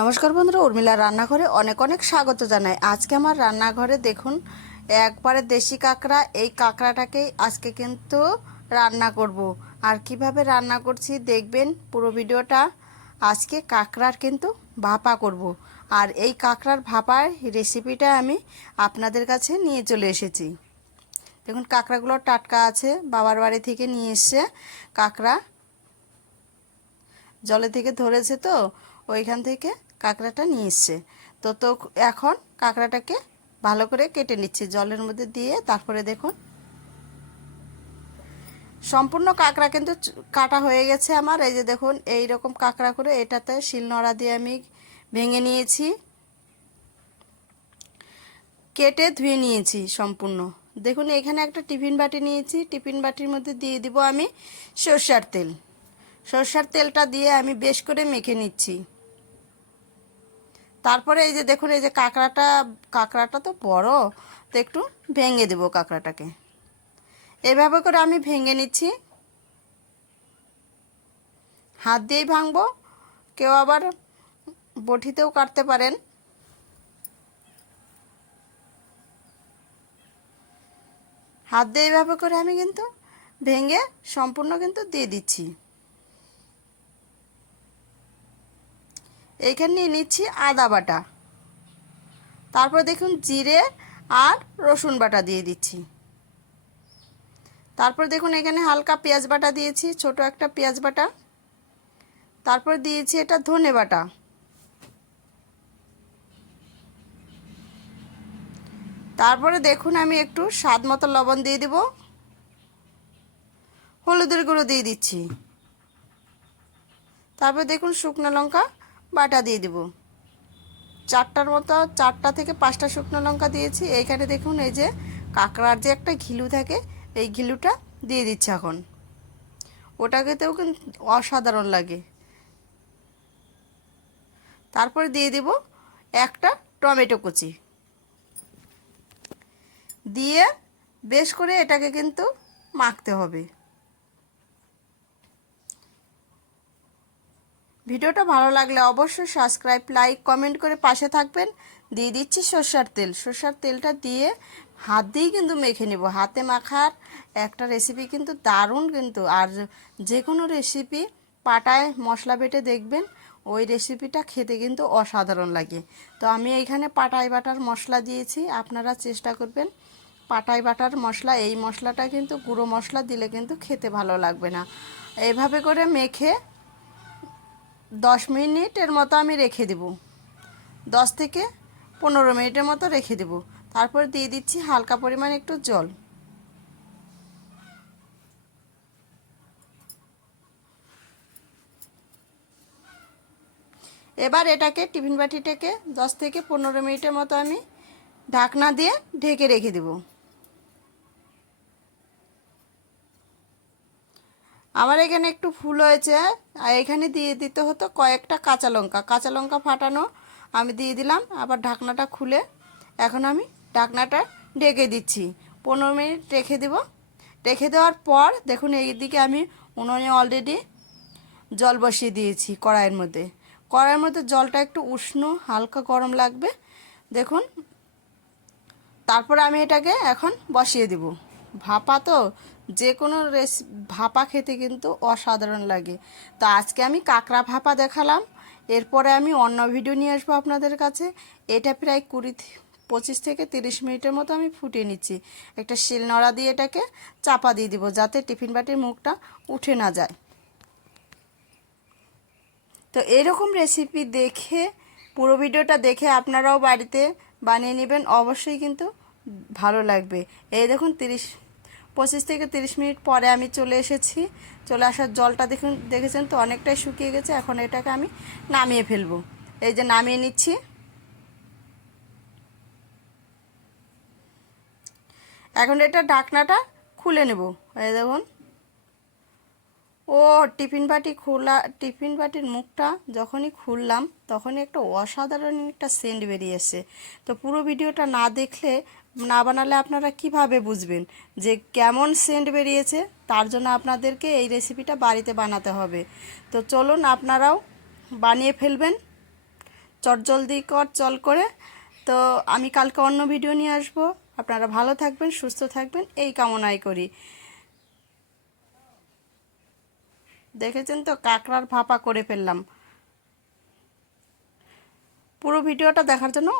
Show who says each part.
Speaker 1: নমস্কার বন্ধুরা উর্মিলা রান্নাঘরে অনেক অনেক স্বাগত জানাই। আজকে আমার রান্নাঘরে দেখুন, একবারে দেশি কাঁকড়া, এই কাঁকড়াটাকেই আজকে কিন্তু রান্না করব। আর কীভাবে রান্না করছি দেখবেন পুরো ভিডিওটা। আজকে কাঁকড়ার কিন্তু ভাপা করব। আর এই কাঁকড়ার ভাপার রেসিপিটা আমি আপনাদের কাছে নিয়ে চলে এসেছি। দেখুন, কাঁকড়াগুলো টাটকা আছে, বাবার বাড়ি থেকে নিয়ে এসছে কাঁকড়া। জলে থেকে ধরেছে তো, ওইখান থেকে কাঁকড়াটা নিয়ে এসছে তো তো এখন কাঁকড়াটাকে ভালো করে কেটে নিচ্ছি জলের মধ্যে দিয়ে। তারপরে দেখুন, সম্পূর্ণ কাঁকড়া কিন্তু কাটা হয়ে গেছে আমার। এই যে দেখুন, এই রকম কাঁকড়া করে এটাতে শিলনোড়া দিয়ে আমি ভেঙে নিয়েছি। কেটে ধুয়ে নিয়েছি সম্পূর্ণ। দেখুন, এখানে একটা টিফিন বাটি নিয়েছি। টিফিন বাটির মধ্যে দিয়ে দিব আমি সর্ষার তেল। সর্ষার তেলটা দিয়ে আমি বেশ করে মেখে নিচ্ছি। তারপরে এই যে দেখুন, এই যে কাঁকড়াটা কাঁকড়াটা তো বড়, তো একটু ভেঙে দেবো কাঁকড়াটাকে। এভাবে করে আমি ভেঙে নিচ্ছি। হাত দিয়েই ভাঙবো। কেউ আবার বটিতেও কাটতে পারেন। হাত দিয়ে এইভাবে করে আমি কিন্তু ভেঙে সম্পূর্ণ কিন্তু দিয়ে দিচ্ছি। এইখানে নিয়ে নিচ্ছি আদা বাটা। তারপর দেখুন জিরে আর রসুন বাটা দিয়ে দিচ্ছি। তারপর দেখুন এখানে হালকা পেঁয়াজ বাটা দিয়েছি, ছোট একটা পেঁয়াজ বাটা। তারপর দিয়েছি এটা ধনে বাটা। তারপরে দেখুন আমি একটু স্বাদ মতো লবণ দিয়ে দেব। হলুদের গুঁড়ো দিয়ে দিচ্ছি। তারপর দেখুন শুকনো লঙ্কা বাটা দিয়ে দেব। চারটার মতো, চারটা থেকে পাঁচটা শুকনো লঙ্কা দিয়েছি। এইখানে দেখুন এই যে কাঁকড়ার যে একটা ঘিলু থাকে, এই ঘিলুটা দিয়ে দিচ্ছি এখন। ওটা খেতেও কিন্তু অসাধারণ লাগে। তারপরে দিয়ে দেব একটা টমেটো কুচি। দিয়ে বেশ করে এটাকে কিন্তু মাখতে হবে। ভিডিওটা ভালো লাগলে অবশ্যই সাবস্ক্রাইব লাইক কমেন্ট করে পাশে থাকবেন। দিয়ে দিচ্ছি সর্ষার তেল। সর্ষার তেলটা দিয়ে হাত দিয়েই কিন্তু মেখে নেব। হাতে মাখার একটা রেসিপি কিন্তু দারুণ কিন্তু। আর যে কোনো রেসিপি পাটায় মশলা বেটে দেখবেন, ওই রেসিপিটা খেতে কিন্তু অসাধারণ লাগে। তো আমি এইখানে পাটায় বাটার মশলা দিয়েছি। আপনারা চেষ্টা করবেন পাটায় বাটার মশলা। এই মশলাটা কিন্তু গুঁড়ো মশলা দিলে কিন্তু খেতে ভালো লাগবে না। এইভাবে করে মেখে দশ মিনিটের মতো আমি রেখে দেব। দশ থেকে পনেরো মিনিটের মতো রেখে দেব। তারপর দিয়ে দিচ্ছি হালকা পরিমাণ একটু জল। এবার এটাকে টিফিন বাটিটাকে দশ থেকে পনেরো মিনিটের মতো আমি ঢাকনা দিয়ে ঢেকে রেখে দেবো। আমার এখানে একটু ফুল হয়েছে। আর এখানে দিয়ে দিতে হতো কয়েকটা কাঁচা লঙ্কা। কাঁচা লঙ্কা ফাটানো আমি দিয়ে দিলাম, আবার ঢাকনাটা খুলে এখন আমি ঢাকনাটা ঢেকে দিচ্ছি। পনেরো মিনিট রেখে দেব। রেখে দেওয়ার পর দেখুন এই দিকে আমি উনুনে অলরেডি জল বসিয়ে দিয়েছি কড়াইয়ের মধ্যে। কড়াইয়ের মধ্যে জলটা একটু উষ্ণ, হালকা গরম লাগবে। দেখুন, তারপর আমি এটাকে এখন বসিয়ে দেব। ভাপা তো যে কোনো রেসি, ভাপা খেতে কিন্তু অসাধারণ লাগে। তো আজকে আমি কাঁকড়া ভাপা দেখালাম। এরপরে আমি অন্য ভিডিও নিয়ে আসব আপনাদের কাছে। এটা প্রায় কুড়ি পঁচিশ থেকে তিরিশ মিনিটের মতো আমি ফুটিয়ে নিচ্ছি। একটা শিলনোড়া দিয়ে এটাকে চাপা দিয়ে দিব যাতে টিফিন বাটির মুখটা উঠে না যায়। তো এরকম রেসিপি দেখে, পুরো ভিডিওটা দেখে আপনারাও বাড়িতে বানিয়ে নেবেন। অবশ্যই কিন্তু ভালো লাগবে। এই দেখুন তিরিশ পঁচিশ থেকে তিরিশ মিনিট পরে আমি চলে এসেছি। চলে আসার জলটা দেখুন, দেখেছেন তো? অনেকটাই শুকিয়ে গেছে। এখন এটাকে আমি নামিয়ে ফেলব। এই যে নামিয়ে নিচ্ছি। এখন এটা ঢাকনাটা খুলে নেব। এই দেখুন। ও, টিফিন বাটি খোলা, টিফিন বাটির মুখটা যখনই খুললাম, তখনই একটা অসাধারণ একটা সেন্ট বেরিয়ে এসে তো পুরো ভিডিওটা না দেখলে, না বানালে আপনারা কীভাবে বুঝবেন যে কেমন সেন্ট বেরিয়েছে? তার জন্য আপনাদেরকে এই রেসিপিটা বাড়িতে বানাতে হবে। তো চলুন, আপনারাও বানিয়ে ফেলবেন। চট জলদি কর, চল করে। তো আমি কালকে অন্য ভিডিও নিয়ে আসব। আপনারা ভালো থাকবেন, সুস্থ থাকবেন। এই কামনাই করি। দেখেছেন তো? কাঁকড়ার ভাপা করে ফেললাম। পুরো ভিডিওটা দেখার জন্য